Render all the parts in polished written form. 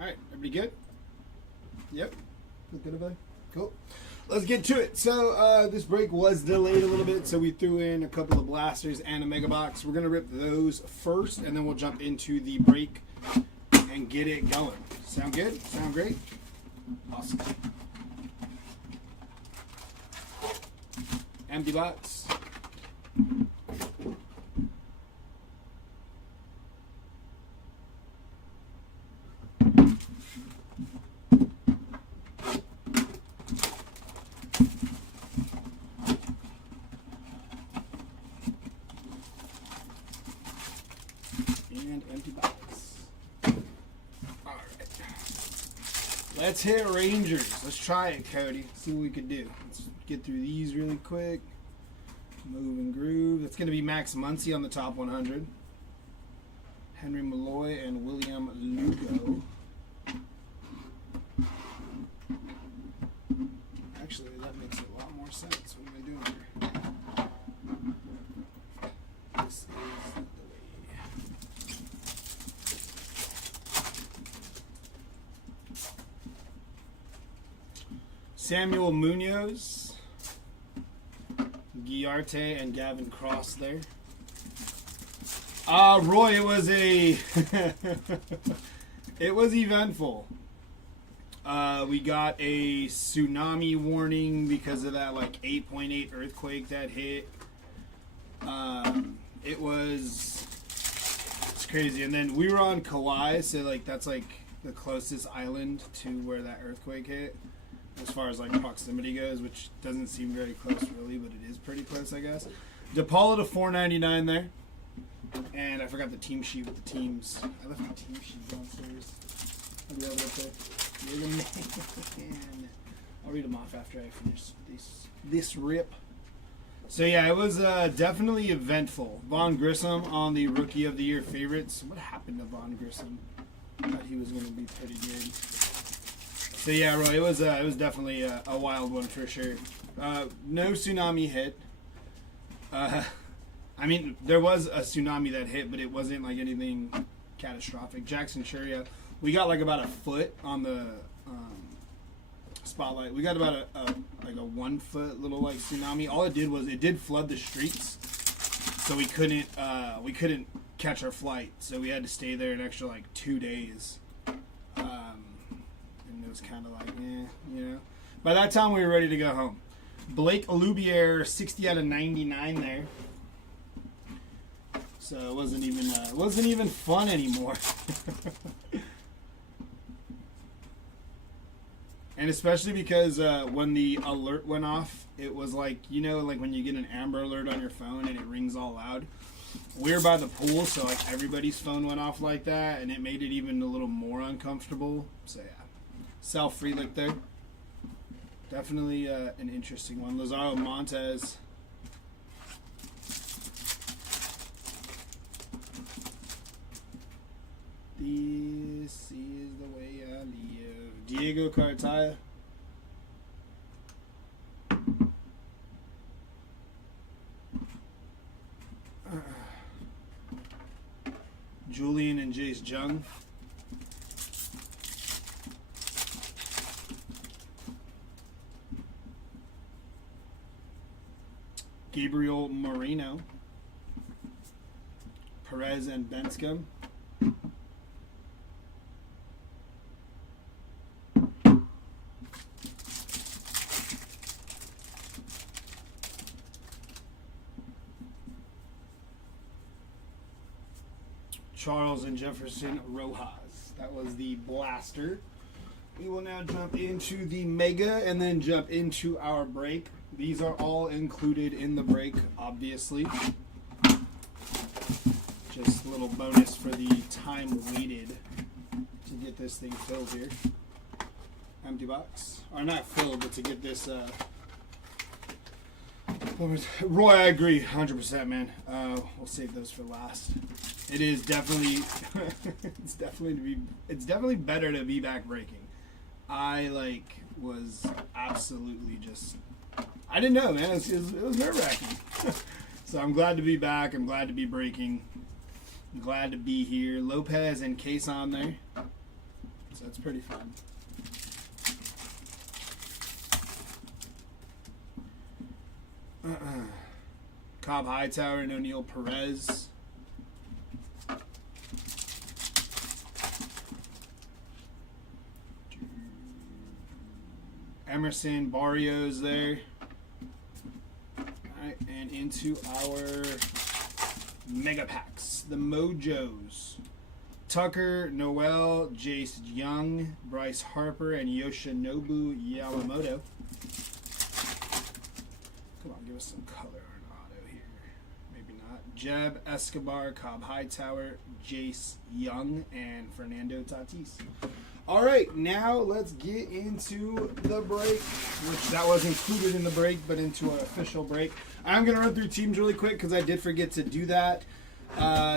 All right, everybody good? Yep. Look good, everybody? Cool. Let's get to it. So this break was delayed a little bit, so we threw in a couple of blasters and a mega box. We're gonna rip those first, and then we'll jump into the break and get it going. Sound good? Sound great? Awesome. Empty box. And empty box. Alright. Let's hit Rangers. Let's try it, Cody. See what we can do. Let's get through these really quick. Move and groove. It's going to be Max Muncy on the top 100. Henry Malloy and William Lugo. Actually, that makes a lot more sense. What am I doing here? This is the way. Samuel Munoz, Guillarte, and Gavin Cross there. Roy, it was a it was eventful. We got a tsunami warning because of that like 8.8 earthquake that hit. It's crazy. And then we were on Kauai, so like that's like the closest island to where that earthquake hit as far as like proximity goes, which doesn't seem very close really, but it is pretty close, I guess. DePaula to 499 there. And I forgot the team sheet with the teams. I left my team sheet downstairs. I'll be over up there. You're the man. I'll read them off after I finish this rip. So yeah, it was definitely eventful. Vaughn Grissom on the Rookie of the Year favorites. What happened to Vaughn Grissom? I thought he was going to be pretty good. So yeah, Roy, it was definitely a wild one for sure. No tsunami hit. I mean, there was a tsunami that hit, but it wasn't like anything catastrophic. Jackson Churia, we got like about a foot on the spotlight. We got about a 1 foot little like tsunami. All it did was it did flood the streets, so we couldn't catch our flight. So we had to stay there an extra like 2 days, and it was kind of like, you know. By that time, we were ready to go home. Blake Alubier, 60 out of 99 there. So it wasn't even fun anymore. And especially because when the alert went off, it was like, you know, like when you get an Amber Alert on your phone and it rings all loud. We were by the pool, so like everybody's phone went off like that, and it made it even a little more uncomfortable. So yeah, Sal Frelick there. Definitely an interesting one. Lazaro Montez. This is the way I live. Diego Cartaya. Julian and Jace Jung. Gabriel Moreno. Perez and Benscombe. Charles and Jefferson Rojas. That was the blaster. We will now jump into the mega and then jump into our break. These are all included in the break, obviously. Just a little bonus for the time waited to get this thing filled here. Empty box. Or not filled, but to get this... Roy, I agree, 100%, man. We'll save those for last. It is definitely, it's definitely better to be back breaking. I was absolutely just, I didn't know, man. It was nerve-wracking. So I'm glad to be back. I'm glad to be breaking. I'm glad to be here. Lopez and Case on there. So that's pretty fun. Cobb Hightower and O'Neal Perez. Emerson Barrios there. Alright, and into our mega packs. The Mojos. Tucker, Noel, Jace Young, Bryce Harper, and Yoshinobu Yamamoto. Come on, give us some color on auto here. Maybe not. Jeb Escobar, Cobb Hightower, Jace Young, and Fernando Tatis. All right, now let's get into the break, which that was included in the break, but into our official break. I'm going to run through teams really quick because I did forget to do that.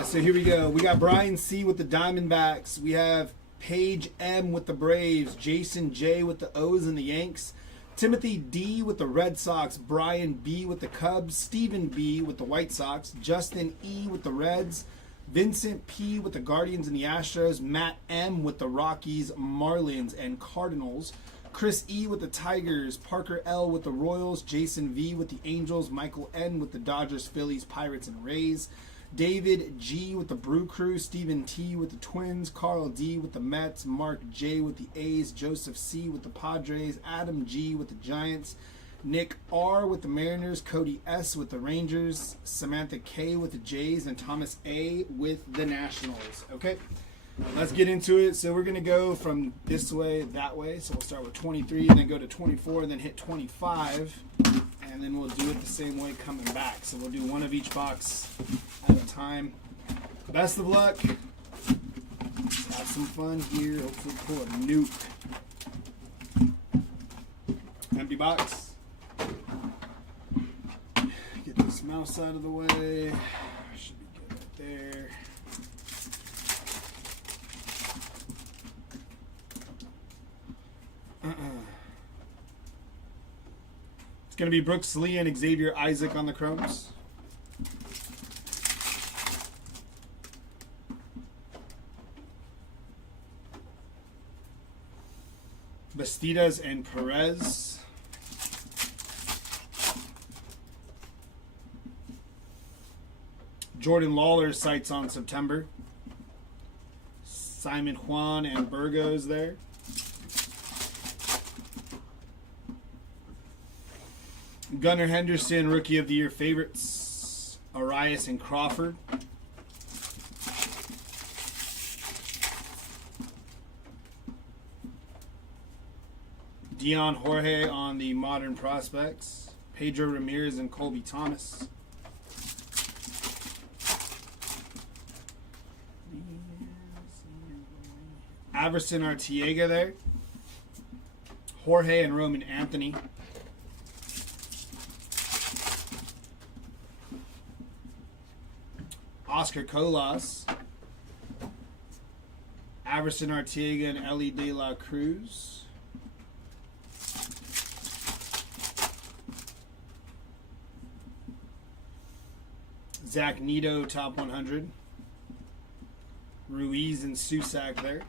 So here we go. We got Brian C. with the Diamondbacks. We have Paige M. with the Braves. Jason J. with the O's and the Yanks. Timothy D. with the Red Sox. Brian B. with the Cubs. Stephen B. with the White Sox. Justin E. with the Reds. Vincent P. with the Guardians and the Astros. Matt M. with the Rockies, Marlins, and Cardinals. Chris E. with the Tigers. Parker L. with the Royals. Jason V. with the Angels. Michael N. with the Dodgers, Phillies, Pirates, and Rays. David G. with the Brew Crew. Stephen T. with the Twins. Carl D. with the Mets. Mark J. with the A's. Joseph C. with the Padres. Adam G. with the Giants. Nick R. with the Mariners. Cody S. with the Rangers. Samantha K. with the Jays. And Thomas A. with the Nationals. Okay, let's get into it. So we're going to go from this way, that way. So we'll start with 23 and then go to 24 and then hit 25. And then we'll do it the same way coming back. So we'll do one of each box at a time. Best of luck. Have some fun here. Hopefully pull a nuke. Empty box. Get this mouse out of the way. Should be good right there. It's going to be Brooks Lee and Xavier Isaac on the Chromes. Bastidas and Perez. Jordan Lawler sights on September. Simon Juan and Burgos there. Gunnar Henderson, Rookie of the Year favorites. Arias and Crawford. Dion Jorge on the Modern Prospects. Pedro Ramirez and Colby Thomas. Averson Artiega there. Jorge and Roman Anthony. Oscar Colas. Averson Artiega and Ellie De La Cruz. Zach Neto, top 100. Ruiz and Susac there.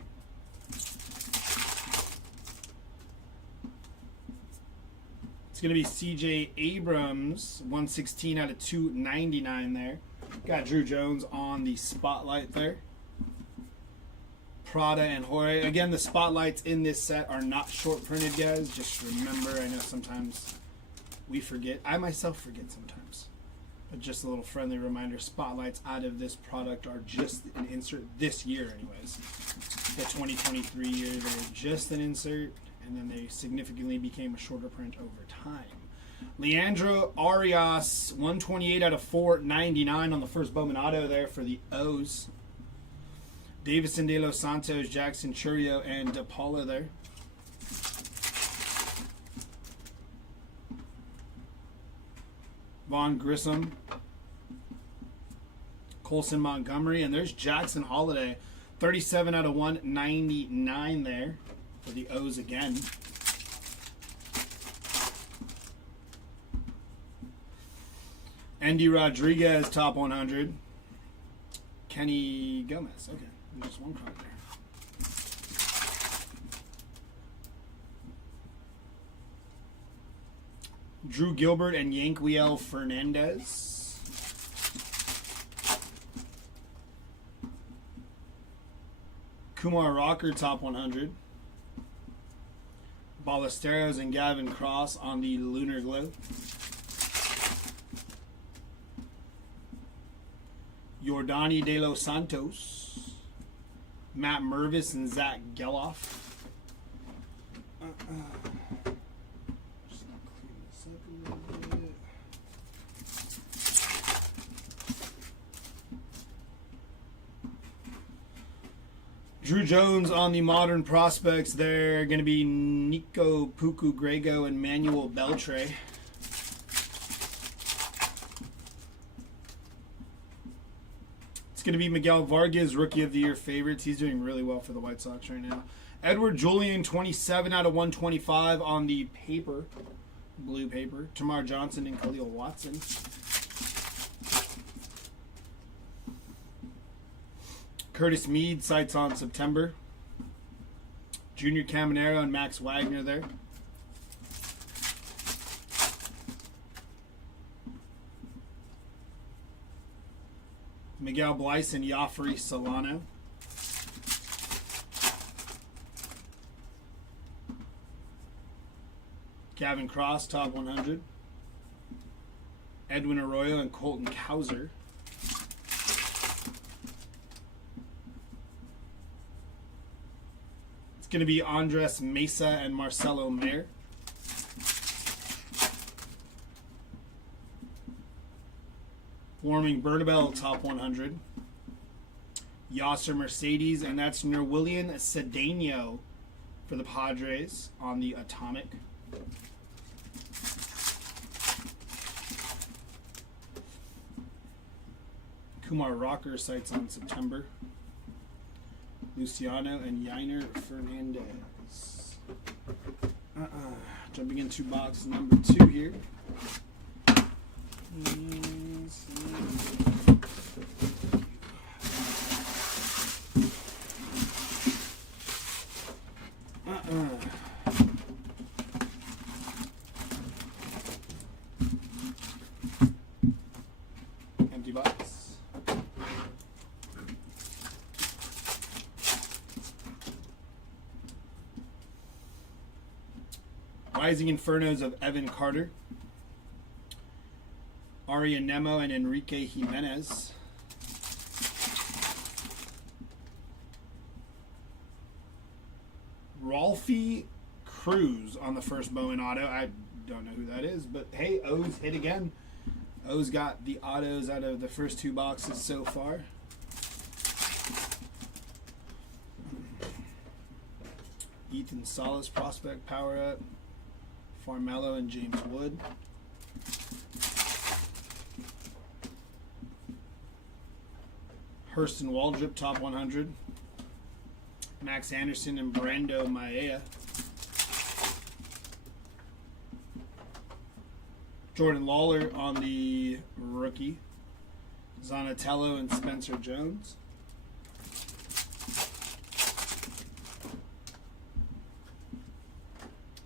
It's going to be CJ Abrams, 116 out of 299 there. Got Drew Jones on the spotlight there. Prada and Jorge. Again, the spotlights in this set are not short printed, guys. Just remember, I know sometimes we forget. I myself forget sometimes. But just a little friendly reminder, spotlights out of this product are just an insert this year anyways. The 2023 year, they were just an insert, and then they significantly became a shorter print over time. Leandro Arias, 128 out of 499 on the first Bowman auto there for the O's. Davison De Los Santos, Jackson Churio, and DePaula there. Vaughn Grissom, Colson Montgomery, and there's Jackson Holiday, 37 out of 199 there for the O's again. Andy Rodriguez, top 100. Kenny Gomez, okay, just one card there. Drew Gilbert and Yanquiel Fernandez. Kumar Rocker, top 100. Ballesteros and Gavin Cross on the Lunar Glow. Yordani De Los Santos. Matt Mervis and Zach Geloff. Just gonna clean this up a little bit. Drew Jones on the Modern Prospects. They're going to be Nico Puku Grego and Manuel Beltre. It's going to be Miguel Vargas, Rookie of the Year favorites. He's doing really well for the White Sox right now. Edward Julian, 27 out of 125 on the paper. Blue paper. Tamar Johnson and Khalil Watson. Curtis Mead, sights on September. Junior Caminero and Max Wagner there. Miguel Bleis and Yafri Solano. Gavin Cross, top 100. Edwin Arroyo and Colton Cowser. It's going to be Andres Mesa and Marcelo Mayer. Warming Bernabel, top 100. Yasser Mercedes, and that's Nerwillian Cedeno for the Padres on the Atomic. Kumar Rocker, sights on September. Luciano and Yainer Fernandez. Jumping into box number 2 here. Empty box. Rising Infernos of Evan Carter. Aria Nemo and Enrique Jimenez. Rolfie Cruz on the first Bowman auto. I don't know who that is, but hey, O's hit again. O's got the autos out of the first 2 boxes so far. Ethan Salas prospect power up. Farmello and James Wood. Hurston Waldrop, top 100. Max Anderson and Brando Maea. Jordan Lawler on the rookie. Zanatello and Spencer Jones.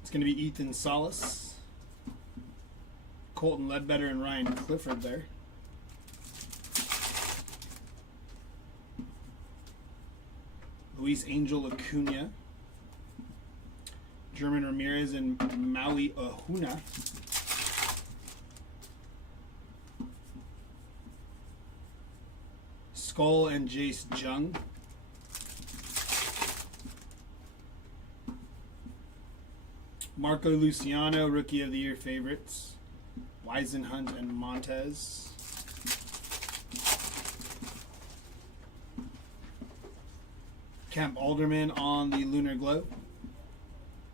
It's going to be Ethan Salas. Colton Ledbetter and Ryan Clifford there. Luis Angel Acuna. German Ramirez and Maui Ahuna. Skull and Jace Jung. Marco Luciano, Rookie of the Year favorites. Weisenhunt and Montez. Camp Alderman on the Lunar Glow.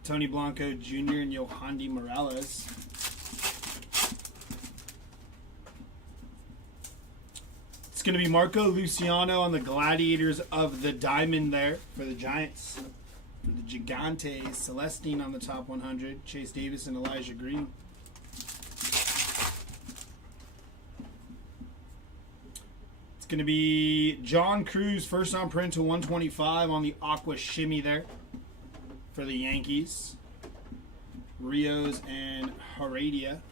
Tony Blanco Jr. and Yohandy Morales. It's going to be Marco Luciano on the Gladiators of the Diamond there for the Giants. For the Gigantes, Celestine on the top 100. Chase Davis and Elijah Green. It's going to be John Cruz, first on print to 125 on the Aqua Shimmy there for the Yankees. Rios, and Heredia.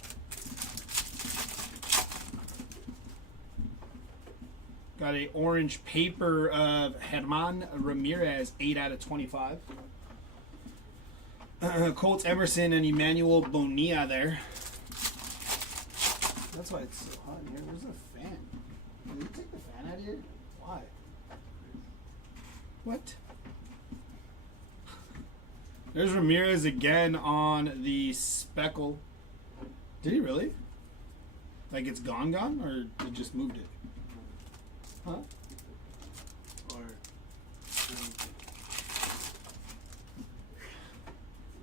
Got a orange paper of German Ramirez, 8 out of 25. Colt Emerson and Emmanuel Bonilla there. That's why it's so hot in here. Where's the fan? Did you take the fan out of here? Why? What? There's Ramirez again on the speckle. Did he really? Like it's gone, or he just moved it? Huh? Or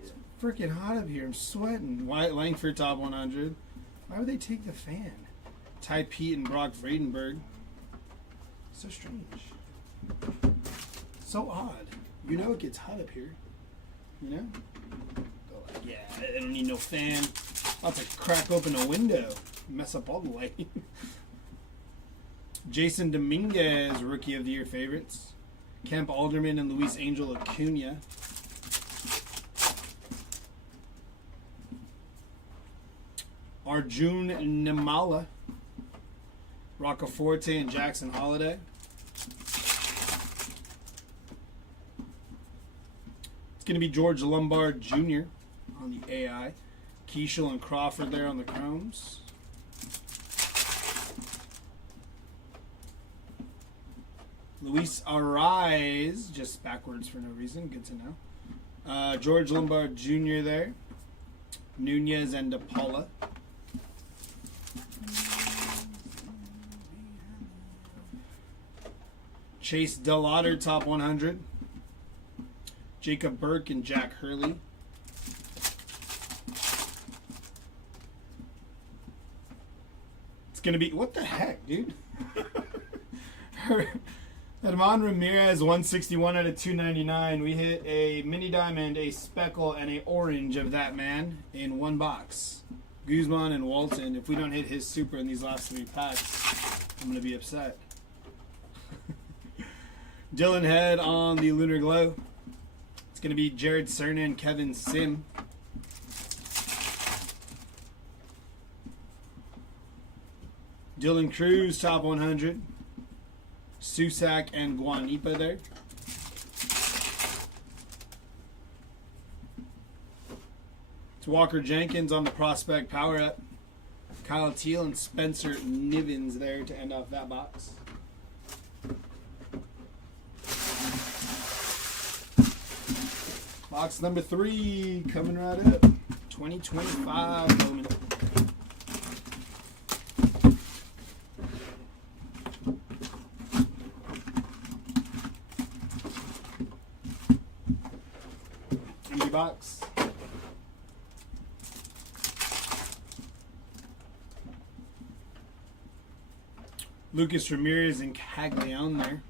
it's freaking hot up here. I'm sweating. Wyatt Langford top 100. Why would they take the fan? Ty Pete and Brock Vredenberg. So strange. So odd. You know it gets hot up here. You know? Go like, yeah, I don't need no fan. I'll have to crack open a window. Mess up all the lighting. Jason Dominguez, Rookie of the Year favorites. Kemp Alderman and Luis Angel Acuna. Arjun Nimala. Roccaforte and Jackson Holiday. It's going to be George Lombard Jr. on the AI. Keishel and Crawford there on the Chromes. Luis Arraez, just backwards for no reason. Good to know. George Lombard Jr. there. Nunez and DePaula. Chase Delauder, top 100. Jacob Burke and Jack Hurley. It's going to be... What the heck, dude? German Ramirez, 161 out of 299. We hit a mini diamond, a speckle, and a orange of that man in one box. Guzman and Walton. If we don't hit his super in these last 3 packs, I'm going to be upset. Dylan Head on the Lunar Glow. It's going to be Jared Cerna and Kevin Sim. Dylan Cruz, top 100. Susak and Guanipa there. It's Walker Jenkins on the Prospect Power Up. Kyle Teal and Spencer Nivens there to end off that box. Box number 3 coming right up. 2025 Bowman. Empty box. Lucas Ramirez and Caglione there.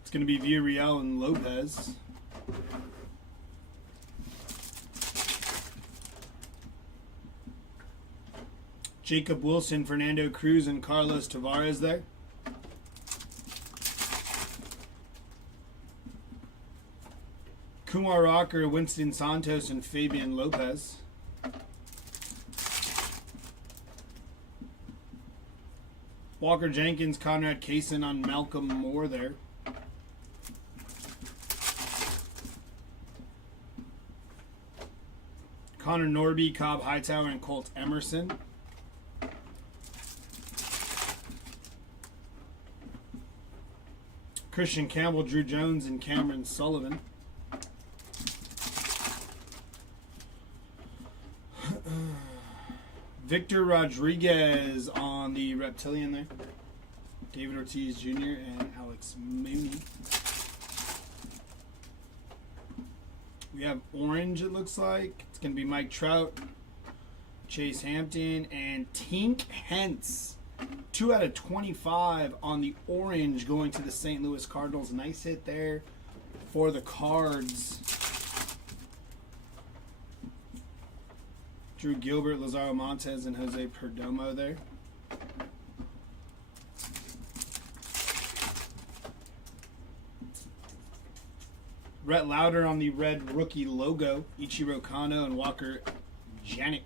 It's going to be Villarreal and Lopez. Jacob Wilson, Fernando Cruz, and Carlos Tavares there. Kumar Rocker, Winston Santos, and Fabian Lopez. Walker Jenkins, Conrad Kaysen on Malcolm Moore there. Connor Norby, Cobb Hightower, and Colt Emerson. Christian Campbell, Drew Jones, and Cameron Sullivan. Victor Rodriguez on the Reptilian there. David Ortiz Jr. and Alex Mooney. We have orange, it looks like. It's going to be Mike Trout, Chase Hampton, and Tink Hentz. 2 out of 25 on the orange going to the St. Louis Cardinals. Nice hit there for the Cards. Drew Gilbert, Lazaro Montez, and Jose Perdomo there. Rhett Lauder on the red rookie logo. Ichiro Kano and Walker Janik.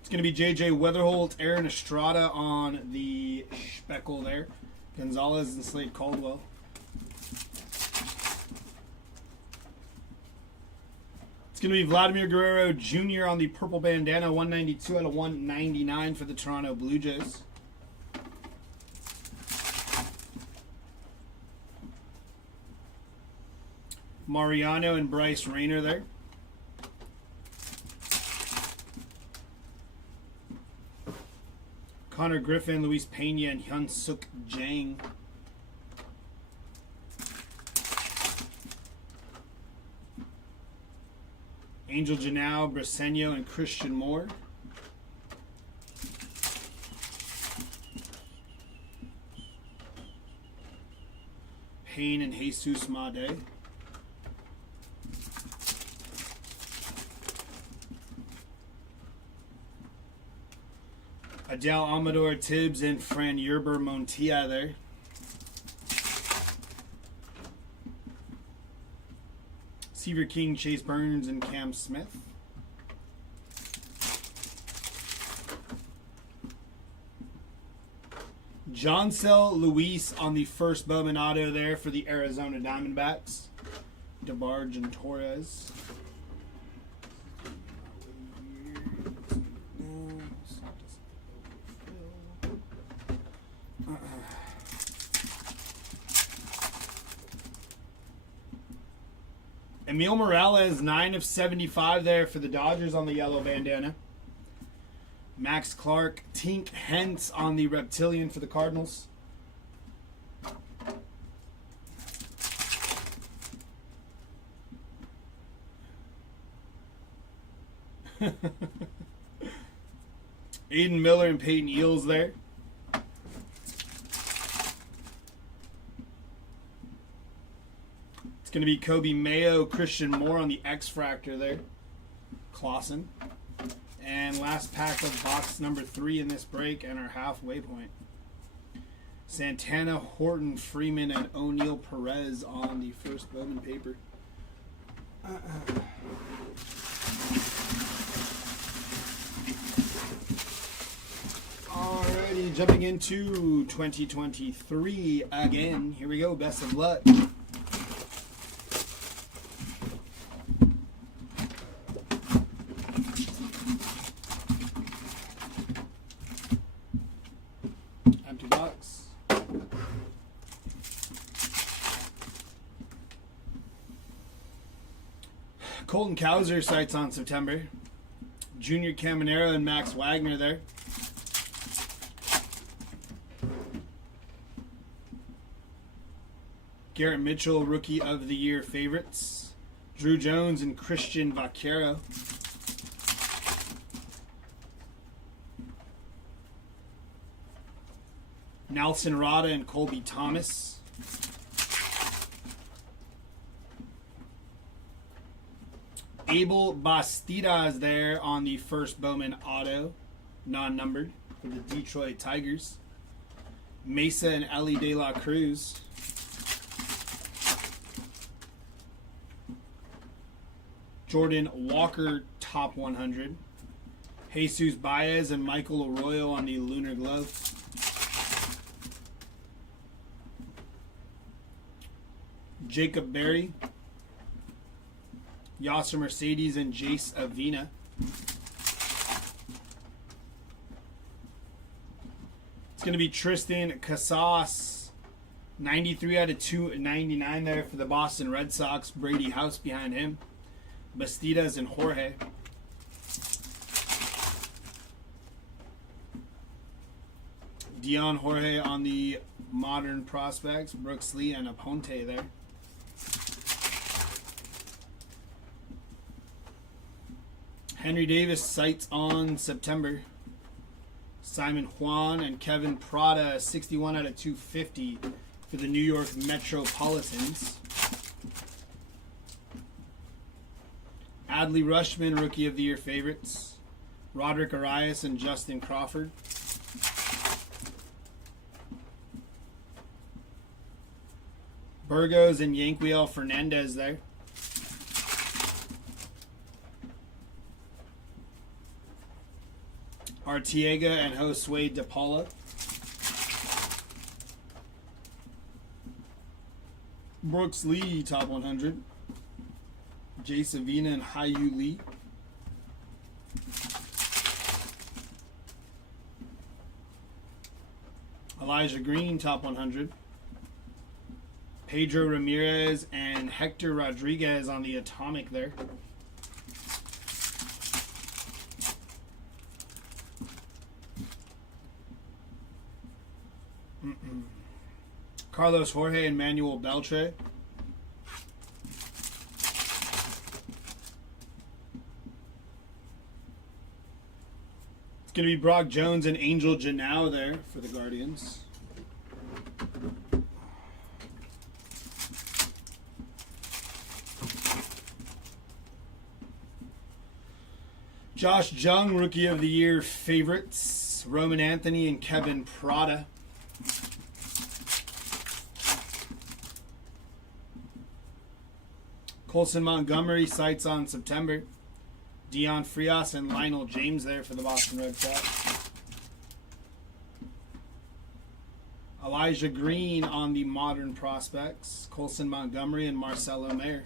It's going to be J.J. Weatherholt, Aaron Estrada on the speckle there. Gonzalez and Slade Caldwell. It's going to be Vladimir Guerrero Jr. on the purple bandana, 192 out of 199 for the Toronto Blue Jays. Mariano and Bryce Rayner there. Connor Griffin, Luis Pena, and Hyun Suk Jang. Angel Janau, Briseño, and Christian Moore. Payne and Jesus Made. Adele Amador Tibbs and Fran Yerber Montilla there. Seaver King, Chase Burns, and Cam Smith. Joncel Luis on the first Bowman auto there for the Arizona Diamondbacks. DeBarge and Torres. Emil Morales, 9 of 75 there for the Dodgers on the yellow bandana. Max Clark, Tink Hentz on the Reptilian for the Cardinals. Aiden Miller and Peyton Eels there. Going to be Kobe Mayo, Christian Moore on the X-Fractor there. Clausen. And last pack of box number 3 in this break and our halfway point. Santana, Horton, Freeman, and O'Neill Perez on the first Bowman paper. Alrighty, jumping into 2023 again. Here we go. Best of luck. Empty box. Colton Cowser sights on September. Junior Caminero and Max Wagner there. Garrett Mitchell, Rookie of the Year favorites. Drew Jones and Christian Vaquero. Nelson Rada and Colby Thomas. Abel Bastidas there on the first Bowman auto, non-numbered, for the Detroit Tigers. Mesa and Ellie De La Cruz. Jordan Walker, top 100. Jesus Baez and Michael Arroyo on the Lunar Glove. Jacob Berry. Yasser Mercedes and Jace Avina. It's going to be Tristan Casas. 93 out of 299 there for the Boston Red Sox. Brady House behind him. Bastidas and Jorge. Dion Jorge on the Modern Prospects. Brooks Lee and Aponte there. Henry Davis sights on September. Simon Juan and Kevin Prada, 61 out of 250 for the New York Metropolitans. Adley Rushman, Rookie of the Year favorites. Roderick Arias and Justin Crawford. Burgos and Yanquiel Fernandez there. Artiega and Josue De Paula. Brooks Lee, top 100. Jay Savina and Hayu Lee. Elijah Green, top 100. Pedro Ramirez and Hector Rodriguez on the Atomic there. Carlos Jorge and Manuel Beltre. It's going to be Brock Jones and Angel Janau there for the Guardians. Josh Jung, Rookie of the Year favorites. Roman Anthony and Kevin Prada. Colson Montgomery, sights on September. Dion Frias and Lionel James there for the Boston Red Sox. Elijah Green on the Modern Prospects. Colson Montgomery and Marcelo Mayer.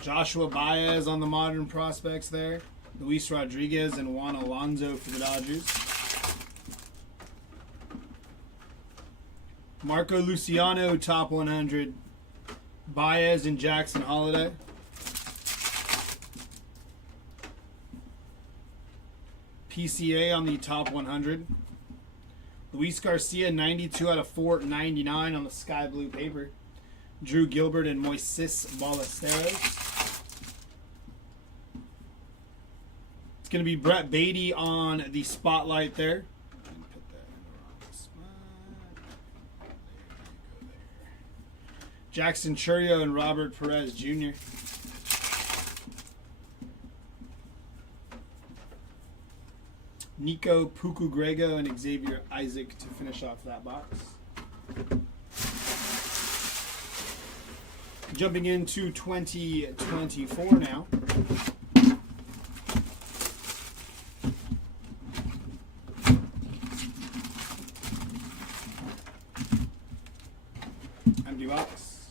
Joshua Baez on the Modern Prospects there. Luis Rodriguez and Juan Alonso for the Dodgers. Marco Luciano, top 100. Baez and Jackson Holiday. PCA on the top 100. Luis Garcia, 92 out of 499 on the sky blue paper. Drew Gilbert and Moises Ballesteros. It's going to be Brett Beatty on the spotlight there. Jackson Churio and Robert Perez Jr. Nico Pukugrego and Xavier Isaac to finish off that box. Jumping into 2024 now. Empty box.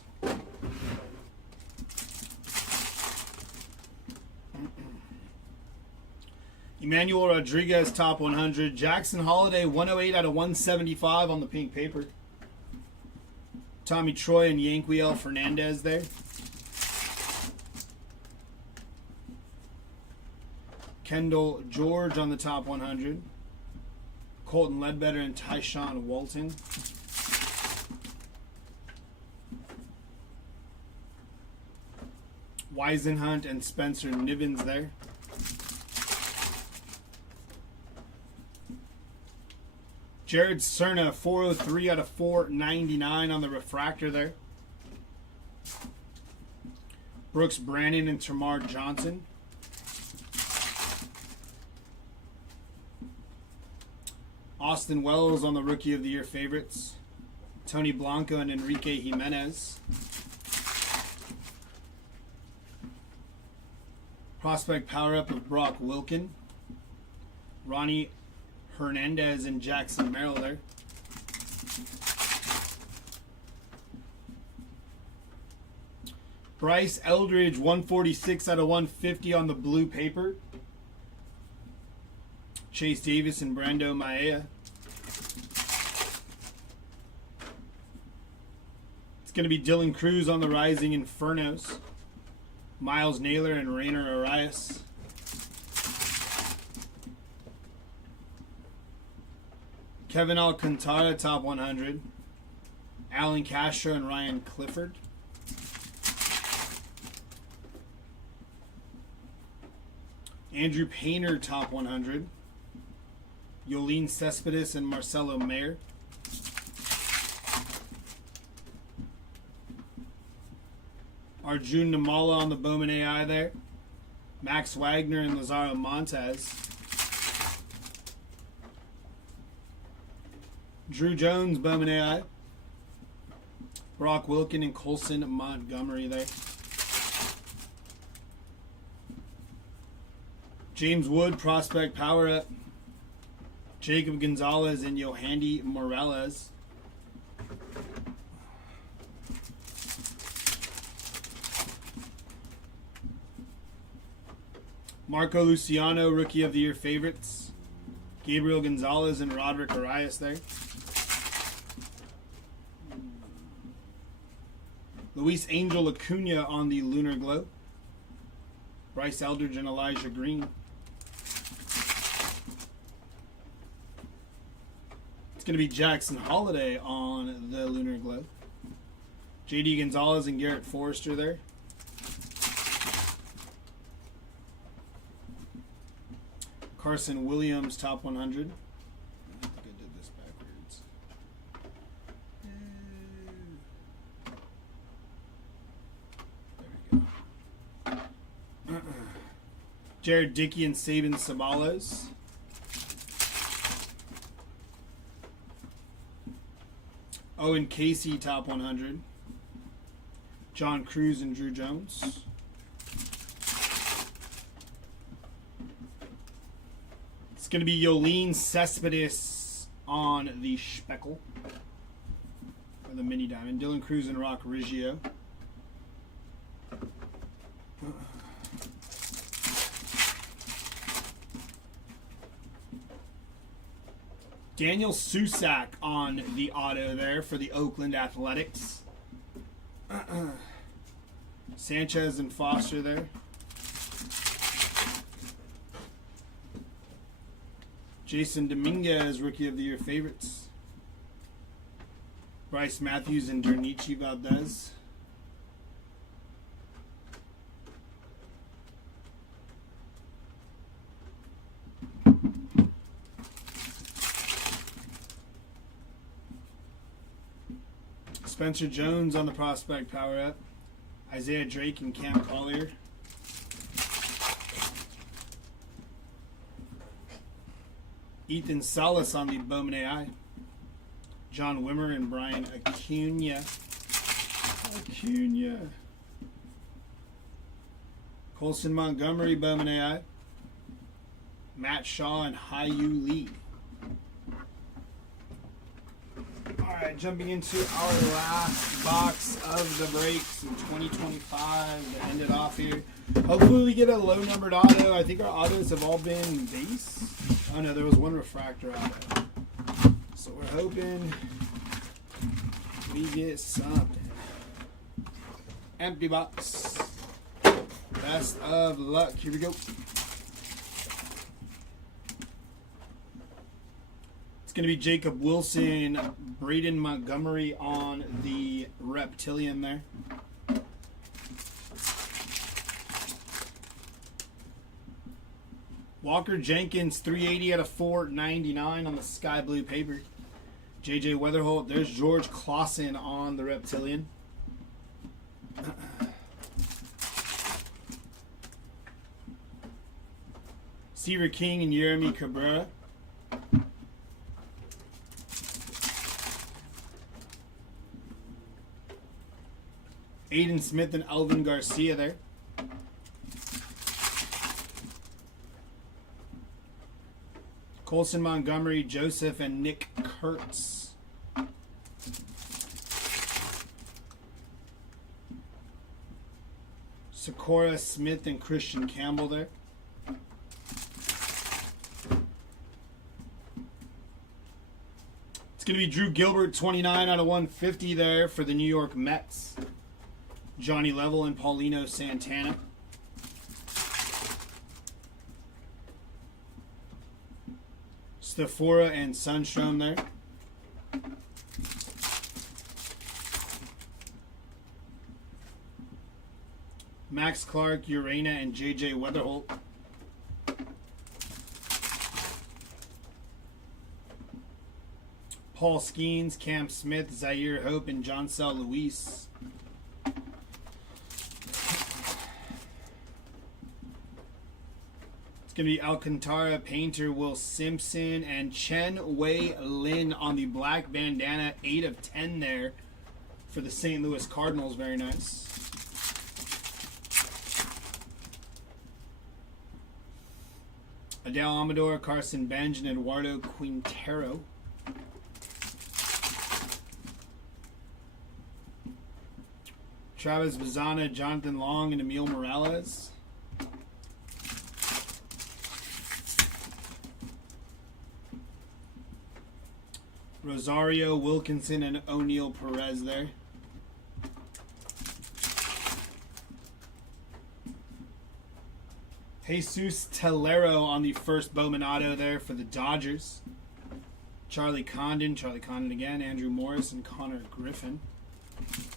Emmanuel Rodriguez, top 100. Jackson Holiday, 108 out of 175 on the pink paper. Tommy Troy and Yanquiel Fernandez there. Kendall George on the top 100. Colton Ledbetter and Tyshawn Walton. Weisenhunt and Spencer Nivens there. Jared Cerna, 403 out of 499 on the refractor there. Brooks Brannon and Tamar Johnson. Austin Wells on the Rookie of the Year favorites. Tony Blanco and Enrique Jimenez. Prospect power-up of Brock Wilken. Ronnie Hernandez and Jackson Merrill there. Bryce Eldridge, 146 out of 150 on the blue paper. Chase Davis and Brando Maea. It's going to be Dylan Cruz on the Rising Infernos. Miles Naylor and Rainer Arias. Kevin Alcantara, top 100. Alan Castro and Ryan Clifford. Andrew Painter, top 100. Yolene Cespedes and Marcelo Mayer. Arjun Namala on the Bowman AI there. Max Wagner and Lazaro Montez. Drew Jones, Bowman AI. Brock Wilkin and Colson Montgomery there. James Wood, Prospect Power Up. Jacob Gonzalez and Yohandy Morales. Marco Luciano, Rookie of the Year favorites. Gabriel Gonzalez and Roderick Arias there. Luis Angel Acuna on the Lunar Glow. Bryce Eldridge and Elijah Green. It's going to be Jackson Holiday on the Lunar Glow. J.D. Gonzalez and Garrett Forrester there. Carson Williams, top 100. I think I did this backwards. There we go. Jared Dickey and Sabin Sabalos. Owen Casey, top 100. John Cruz and Drew Jones. It's going to be Yolene Cespedes on the Speckle. Or the Mini Diamond. Dylan Cruz and Rock Riggio. Daniel Susak on the auto there for the Oakland Athletics. Sanchez and Foster there. Jason Dominguez, Rookie of the Year favorites. Bryce Matthews and Dernici Valdez. Spencer Jones on the Prospect Power Up. Isaiah Drake and Cam Collier. Ethan Salas on the Bowman AI. John Wimmer and Brian Acuna. Colson Montgomery, Bowman AI. Matt Shaw and Haiyu Lee. Alright, jumping into our last box of the breaks in 2025 to end it off here. Hopefully we get a low numbered auto. I think our autos have all been base. Oh no, there was one refractor auto. So we're hoping we get something. Empty box. Best of luck. Here we go. It's going to be Jacob Wilson, Braden Montgomery on the Reptilian there. Walker Jenkins, 380 out of 499 on the sky blue paper. JJ Weatherholt, there's George Clausen on the Reptilian. Seaver King and Jeremy Cabrera. Aiden Smith and Alvin Garcia there. Colson Montgomery, Joseph, and Nick Kurtz. Sakura Smith and Christian Campbell there. It's going to be Drew Gilbert, 29 out of 150 there for the New York Mets. Johnny Level and Paulino Santana. Stafora and Sunstrom there. Max Clark, Urena, and JJ Weatherholt. Paul Skeens, Cam Smith, Zaire Hope, and Joncel Luis. It's going to be Alcantara, Painter, Will Simpson, and Chen Wei Lin on the black bandana. 8 of 10 there for the St. Louis Cardinals. Very nice. Adele Amador, Carson Benj, and Eduardo Quintero. Travis Bazzana, Jonathan Long, and Emil Morales. Rosario, Wilkinson, and O'Neal Perez there. Jesus Tellero on the first Bowman auto there for the Dodgers. Charlie Condon again, Andrew Morris, and Connor Griffin. It's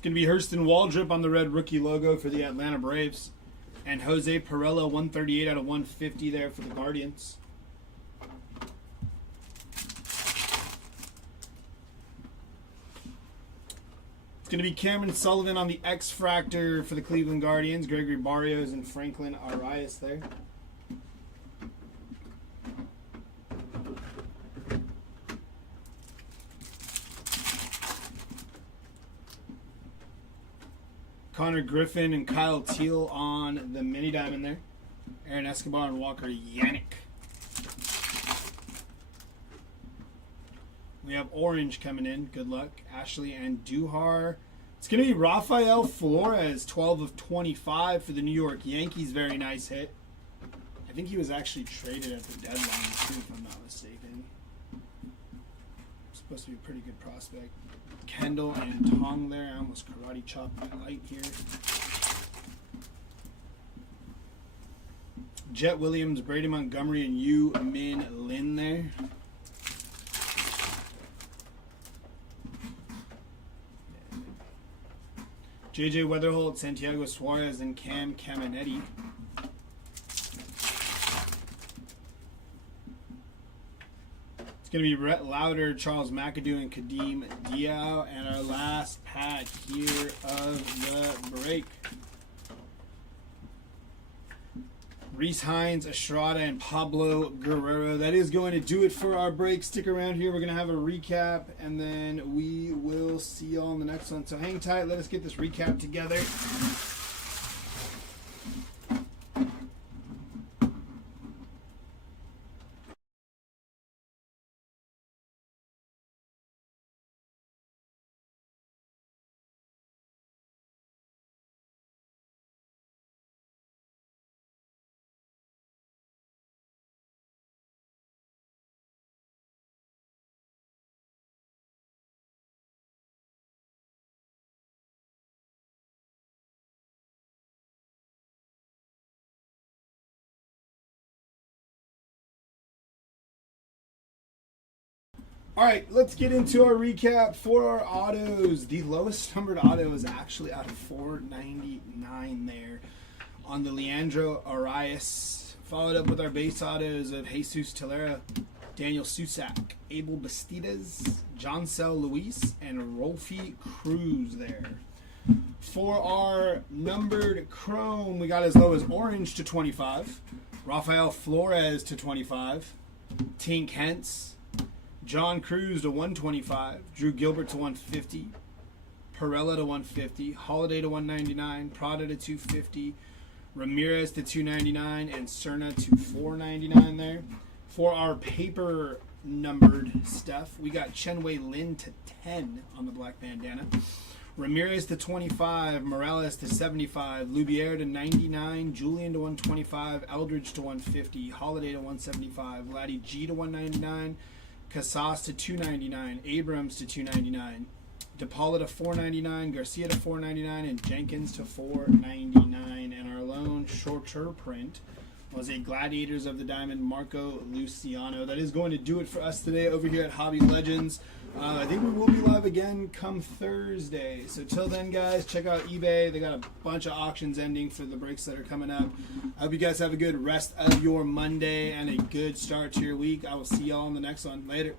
going to be Hurston Waldrop on the red rookie logo for the Atlanta Braves. And Jose Pirela, 138 out of 150 there for the Guardians. It's going to be Cameron Sullivan on the X-Fractor for the Cleveland Guardians. Gregory Barrios and Franklin Arias there. Connor Griffin and Kyle Teal on the mini diamond there. Aaron Escobar and Walker Yannick. We have orange coming in. Good luck. Ashley and Duhar. It's going to be Rafael Flores, 12 of 25 for the New York Yankees. Very nice hit. I think he was actually traded at the deadline, too, if I'm not mistaken. Supposed to be a pretty good prospect. Kendall and Tong there. I almost karate chopped my light here. Jet Williams, Brady Montgomery, and Yu Min Lin there. JJ Weatherholt, Santiago Suarez, and Cam Caminetti. It's going to be Rhett Lauder, Charles McAdoo, and Kadeem Diao. And our last pack here of the break. Reese Hines, Estrada, and Pablo Guerrero. That is going to do it for our break. Stick around here. We're going to have a recap, and then we will see you all in the next one. So hang tight. Let us get this recap together. All right, let's get into our recap for our autos. The lowest numbered auto is actually out of 499 there on the Leandro Arias. Followed up with our base autos of Jesus Tellera, Daniel Susak, Abel Bastidas, Joncel Luis, and Rolfie Cruz there. For our numbered chrome, we got as low as orange to 25, Rafael Flores to 25, Tink Hentz, John Cruz to 125, Drew Gilbert to 150, Perella to 150, Holiday to 199, Prada to 250, Ramirez to 299, and Cerna to 499 there. For our paper numbered stuff, we got Chen Wei Lin to 10 on the black bandana, Ramirez to 25, Morales to 75, Lubier to 99, Julian to 125, Eldridge to 150, Holiday to 175, Vladdy G to 199, Casas to 299, Abrams to 299, DePaula to 499, Garcia to 499, and Jenkins to 499. And our lone shorter print was a Gladiators of the Diamond, Marco Luciano. That is going to do it for us today over here at Hobby Legends. I think we will be live again come Thursday. So till then, guys, check out eBay. They got a bunch of auctions ending for the breaks that are coming up. I hope you guys have a good rest of your Monday and a good start to your week. I will see y'all in the next one. Later.